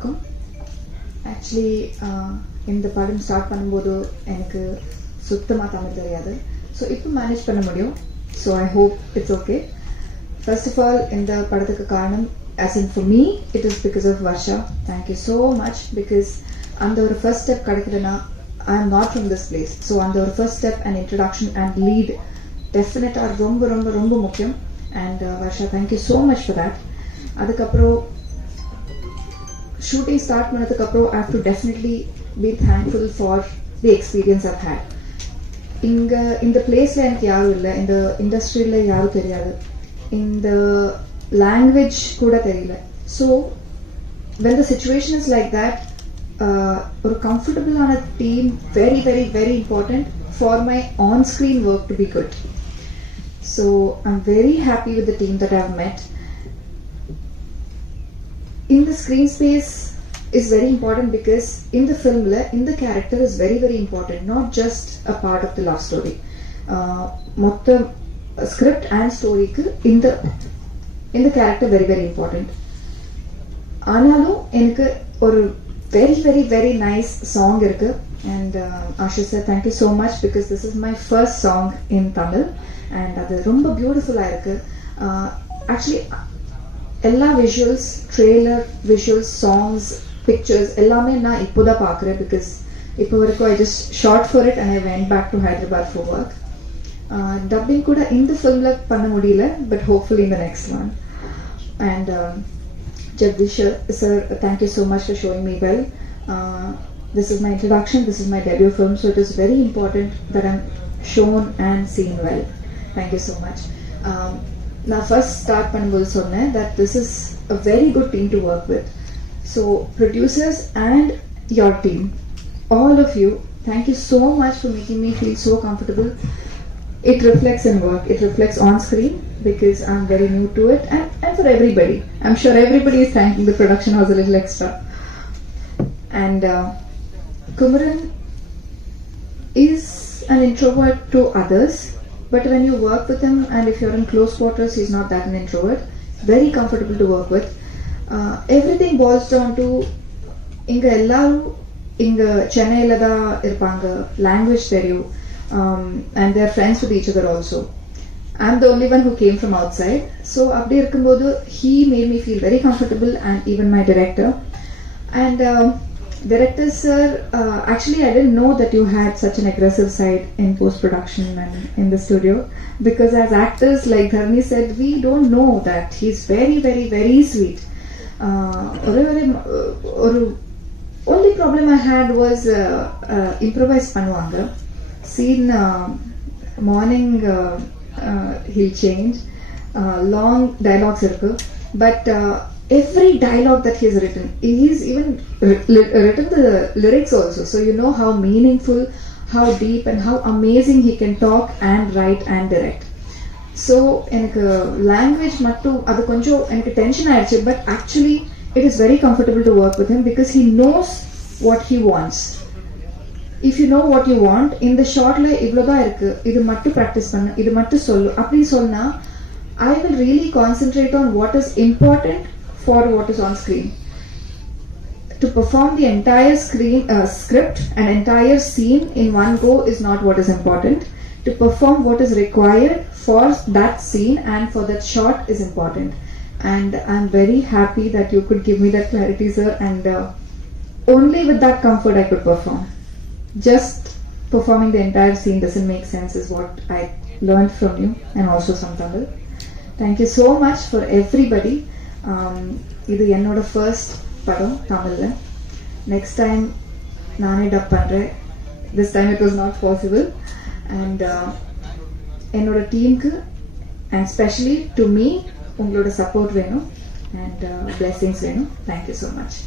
வணக்கம். ஆக்சுவலி இந்த படம் ஸ்டார்ட் பண்ணும்போது எனக்கு சுத்தமாக தமிழ் தெரியாது. ஸோ இப்போ மேனேஜ் பண்ண முடியும். So I hope it's okay first of all இந்த படத்துக்கு காரணம் as in for me it is because of Varsha thank you so much because அந்த ஒரு ஃபர்ஸ்ட் ஸ்டெப் கிடைக்கலன்னா I am not from this place so அந்த ஒரு first step and introduction and lead டெஃபினட்டாக ரொம்ப ரொம்ப ரொம்ப முக்கியம். And Varsha thank you so much for that அதுக்கப்புறம் ஷூட்டிங் ஸ்டார்ட் பண்ணதுக்கப்புறம் I have to definitely be thankful for the experience I've had இங்கே இந்த பிளேஸில் எனக்கு யாரும் இல்லை இந்த இண்டஸ்ட்ரியில் யாரும் தெரியாது இந்த லாங்குவேஜ் கூட தெரியல so when the situation is like that ஒரு கம்ஃபர்டபுளான team very very very important for my on screen work to be good so I'm very happy with the team that I've met in the screen space is very important because in the film in the character is very very important not just a part of the love story uh, மொத்த script and ஸ்டோரிக்கு இந்த இந்த character very very important ஆனாலும் எனக்கு ஒரு very very very nice song இருக்கு and Asha sir thank you so much because this is my first song in Tamil and அது ரொம்ப பியூட்டிஃபுல்லாக இருக்கு ஆக்சுவலி எல்லா visuals trailer visuals songs pictures எல்லாமே நான் இப்போ தான் பார்க்குறேன் பிகாஸ் இப்போ வரைக்கும் I just shot for it and I went back to Hyderabad for work dubbing கூட இந்த ஃபிலிமில் பண்ண முடியல பட் ஹோப்ஃபுல்லி இந்த next one and Jagadish sir thank you so much for showing me well this is my introduction, this is my debut film, so it is very important that I'm shown and seen well. Thank you so much. Um, நான் first start பண்ணும்போது சொன்னேன் that this is a very good team to work with so producers and your team all of you thank you so much for making me feel so comfortable it reflects in work it reflects on screen because i'm very new to it and, and for everybody i'm sure everybody is thanking the production house a little extra and uh, kumaran is an introvert to others but when you work with him and if you're in close quarters, he's not that an introvert. Very comfortable to work with. Uh, everything boils down to ಇಂಗ ಎಲ್ಲರೂ ಹಿಂಗ ಚೆನ್ನೈಲದ ಇರ್ಪಾಂಗ language ತೆರಿಯು and they are friends with each other also I am the only one who came from outside so ಅಪ್ಡೇ ಇರ್ಕುம்போದು he made me feel very comfortable and even my director and Director sir, uh, actually I didn't know that you had such an aggressive side in post-production and in the studio because as actors, like Dharni said, we don't know that he's very, very, very sweet. Uh, uh only problem I had was uh, uh, improvise. Scene uh, morning uh, uh he'll change, uh, long dialogues circle but every dialogue that he's written he's even ri- li- written the lyrics also so you know how meaningful how deep and how amazing he can talk and write and direct so எனக்கு language மட்டும் அது கொஞ்சம் எனக்கு tension ஆயிடுச்சு but actually it is very comfortable to work with him because he knows what he wants if you know what you want இந்த ஷார்ட்ல இவ்வளோதான் இருக்கு இது மட்டும் ப்ராக்டிஸ் பண்ணு இது மட்டும் சொல்லு அப்படி சொன்னா I will really concentrate on what is important for what is on screen. To perform the entire screen uh, script, an entire scene in one go is not what is important. To perform what is required for that scene and for that shot is important. And I'm very happy that you could give me that clarity, sir. And uh, only with that comfort I could perform. Just performing the entire scene doesn't make sense, is what I learned from you and also some Tamil. Thank you so much for everybody. Um, இது என்னோட first படம் தமிழில். Next time நானே dub பண்ணுறேன் this time it was not possible and என்னோட டீமுக்கு and specially to me உங்களோட support வேணும். அண்ட் பிளெஸிங்ஸ் uh, வேணும். Thank you so much